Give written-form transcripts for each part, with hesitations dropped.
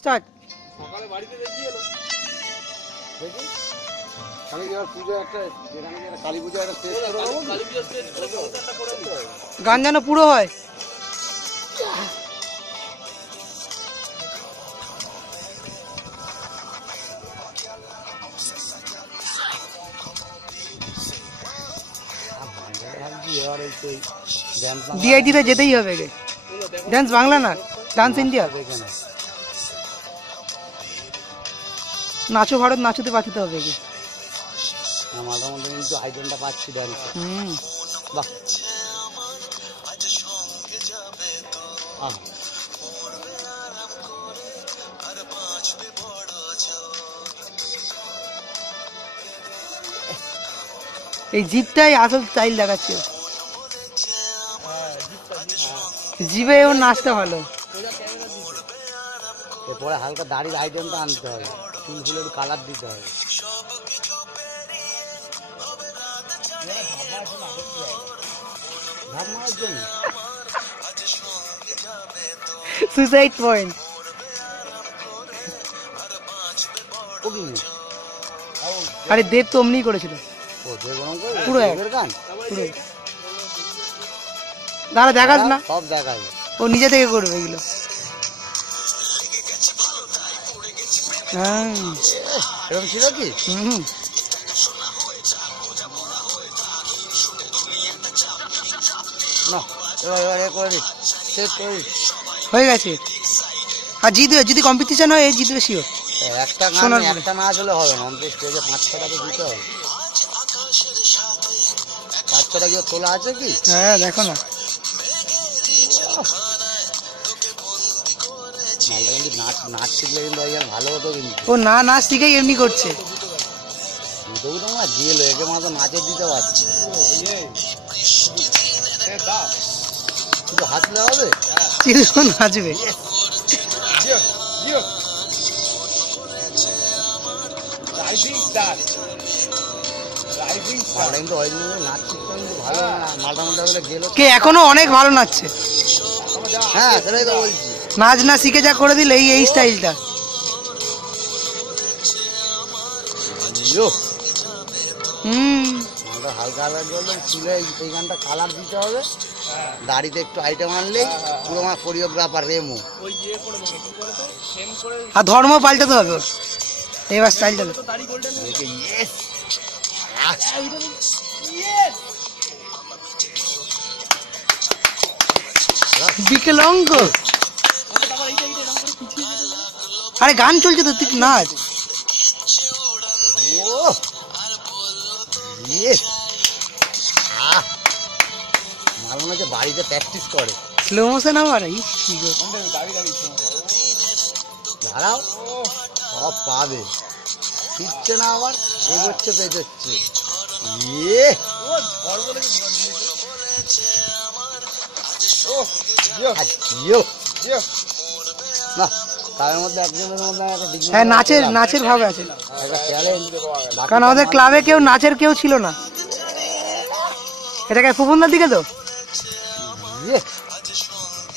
Start. সকালে বাড়িতে দেখি এলো দেখি আমি এবার পুজো একটা যেখানে কালী পুজো একটা স্টেজ করে দেবো। কালী পুজো স্টেজ করে অনুষ্ঠানটা করে দিতে হবে। গান যেন পুরো হয়। ডিআইডিতে যেতেই হবে গে। ডান্স বাংলা না, ডান্স ইন্ডিয়া। নাচো ভারত, নাচতে পাঠাতে হবে গে। মাঝে মধ্যে কিন্তু আইটেমটা পাচ্ছি ডান্সে। বাহ এই জিপটাই আসল স্টাইল দেখাচ্ছে। জিভে ওর নাচটা ভালো। এরপরে হালকা দাড়ির আইটেমটা আনতে হবে, চুল ফুলে একটু কালার দিতে হবে। Suicide point. আরে দেব তো অমনি করেছিল পুরো গান পুরো। দাঁড়া দেখাস না, সব দেখায় ও নিজে থেকে করবে এগুলো। হ্যাঁ এরকম ছিল কি? না এবার করে দিস, শেষ করে দিস। হয়ে গেছে। আর জিতবে, যদি কম্পিটিশন হয় জিতবে শিওর। একটা গান একটা নাচ হলে হবে না, অন্তত স্টেজে 5-6টা তো দিতে হবে। 5-6টা কি তোলা আছে কি? হ্যাঁ দেখো না, মালটা কিন্তু নাচ শিখলে কিন্তু ভালো হতো কিন্তু। ও না নাচ শিখেই এমনি করছে। দুটো না গেল একে মাত্র নাচে দিতে পারছি, শুধু হাতলে হবে। চিরকন নাচবে। মালটা কিন্তু নাচ শিখতে কিন্তু ভালো না, মালটা মধ্যে হলে গেল। কে এখনো অনেক ভালো নাচছে। হ্যাঁ সেটাই তো বলছি, নাচ না শিখে যা করে দিলে এই স্টাইলটা। মালটা হালকা হালকা করলে চুলে এই গানটা কালার দিতে হবে, দাড়িতে একটু আইটেম আনলেই পুরো আমার কোরিওগ্রাফার রেমো। আর ধর্ম পাল্টাতে হবে ওর এবার স্টাইলটা। বিকলাঙ্গ। আরে গান চলছে তো, তুই নাচ। মাল মনে হচ্ছে বাড়িতে প্র্যাকটিস করে। স্লো মোশন আমার দাঁড়াও সব পাবে, দিচ্ছে না আবার এগোচ্ছে পেঁচোচ্ছে। না তার মধ্যে একজনের মধ্যে হ্যাঁ নাচের ভাব আছে, একটা ট্যালেন্ট। কারণ আমাদের ক্লাবে কেউ নাচের কেউ ছিল না। এটাকে ফুপুনদার দিকে তো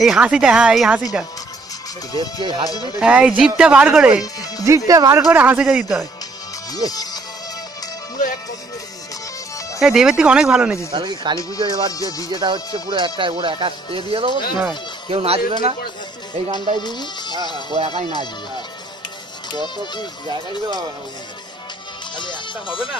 এই হাসিটা, হ্যাঁ এই হাসিটা, হ্যাঁ এই জিভটা বার করে হাসিটা দিতে হয়। এই দেবের থেকে অনেক ভালো নেচেছে। তাহলে কি কালী পুজো এবার যে ডিজেটা হচ্ছে পুরো একটা ওরা একা দিয়ে দেবো, কেউ নাচবে না, এই গানটাই দিবি, ও একাই নাচবে। যত কি জায়গা দিতে পারবে না, খালি একটা হবে না।